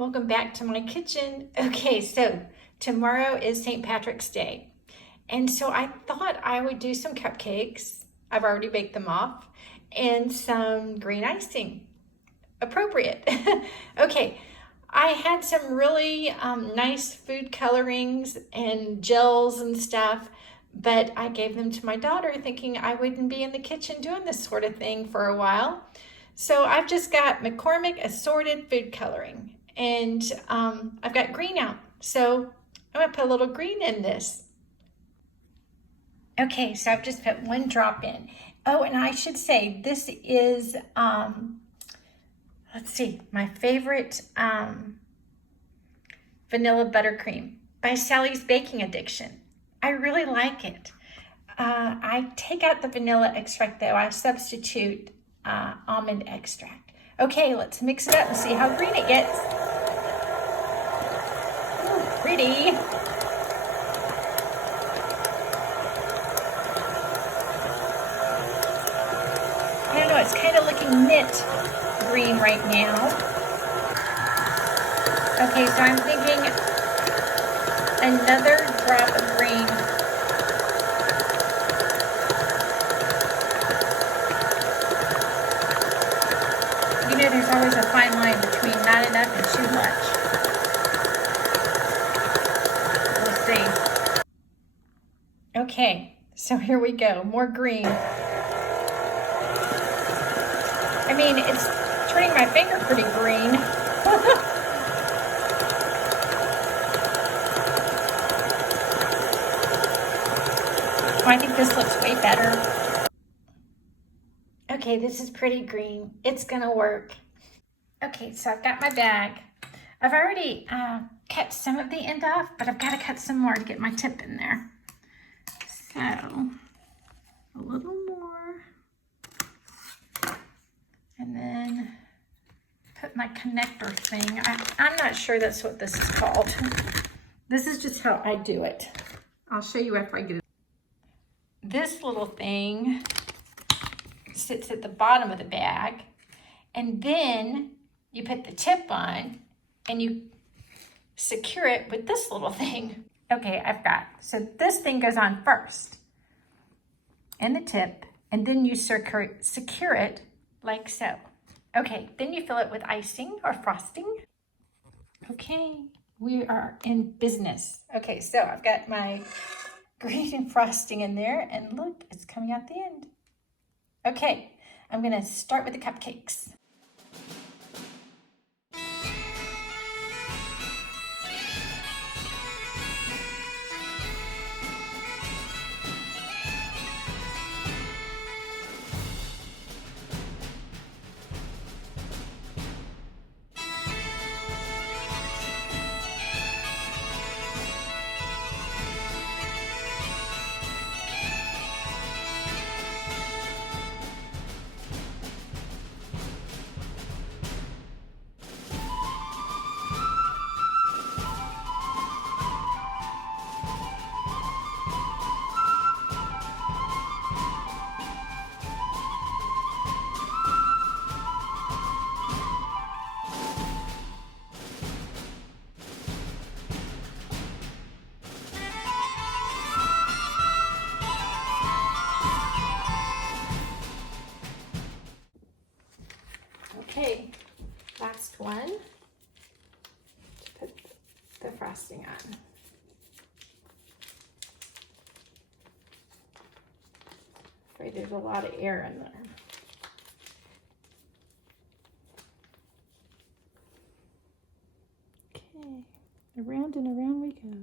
Welcome back to my kitchen. Okay, so tomorrow is St. Patrick's Day. And so I thought I would do some cupcakes. I've already baked them off. And some green icing. Appropriate. Okay, I had some really nice food colorings and gels and stuff, but I gave them to my daughter thinking I wouldn't be in the kitchen doing this sort of thing for a while. So I've just got McCormick assorted food coloring. And I've got green out. So I'm gonna put a little green in this. Okay, so I've just put one drop in. Oh, and I should say this is, let's see, my favorite vanilla buttercream by Sally's Baking Addiction. I really like it. I take out the vanilla extract though. I substitute almond extract. Okay, let's mix it up and see how green it gets. Ooh, pretty. I don't know, it's kind of looking mint green right now. Okay, so I'm thinking another drop of green. You know, there's always a fine line between not enough and too much. We'll see. Okay, so here we go. More green. I mean, it's turning my finger pretty green. Oh, I think this looks way better. Okay, this is pretty green. It's gonna work. Okay, so I've got my bag. I've already cut some of the end off, but I've got to cut some more to get my tip in there. So, a little more. And then put my connector thing. I'm not sure that's what this is called. This is just how I do it. I'll show you after I get it. This little thing sits at the bottom of the bag, and then you put the tip on and you secure it with this little thing. Okay, so this thing goes on first and the tip, and then you secure it like so. Okay, then you fill it with icing or frosting. Okay, we are in business. Okay, so I've got my green frosting in there, and look, it's coming out the end. Okay, I'm gonna start with the cupcakes. Okay, last one to put the frosting on. Afraid there's a lot of air in there. Okay, around and around we go.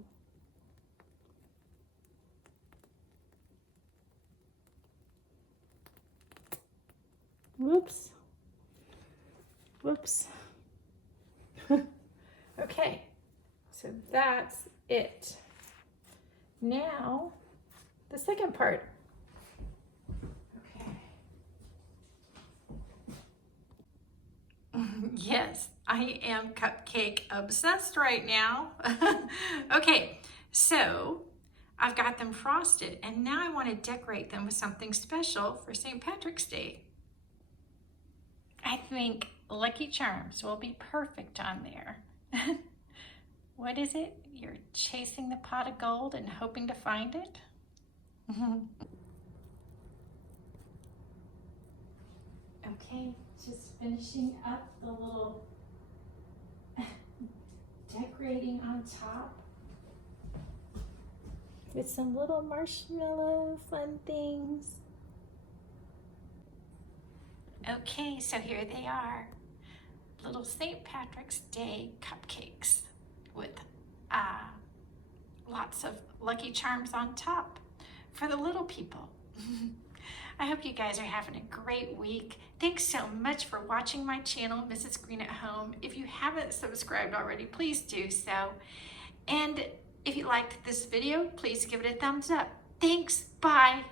Whoops. Whoops. Okay, so that's it. Now, the second part. Okay. Yes, I am cupcake obsessed right now. Okay, so I've got them frosted, and now I want to decorate them with something special for St. Patrick's Day. I think Lucky Charms will be perfect on there. What is it? You're chasing the pot of gold and hoping to find it? Okay, just finishing up the little decorating on top with some little marshmallow fun things. Okay, so here they are. Little St. Patrick's Day cupcakes with lots of Lucky Charms on top for the little people. I hope you guys are having a great week. Thanks so much for watching my channel, Mrs. Greene at Home. If you haven't subscribed already, please do so. And if you liked this video, please give it a thumbs up. Thanks, bye.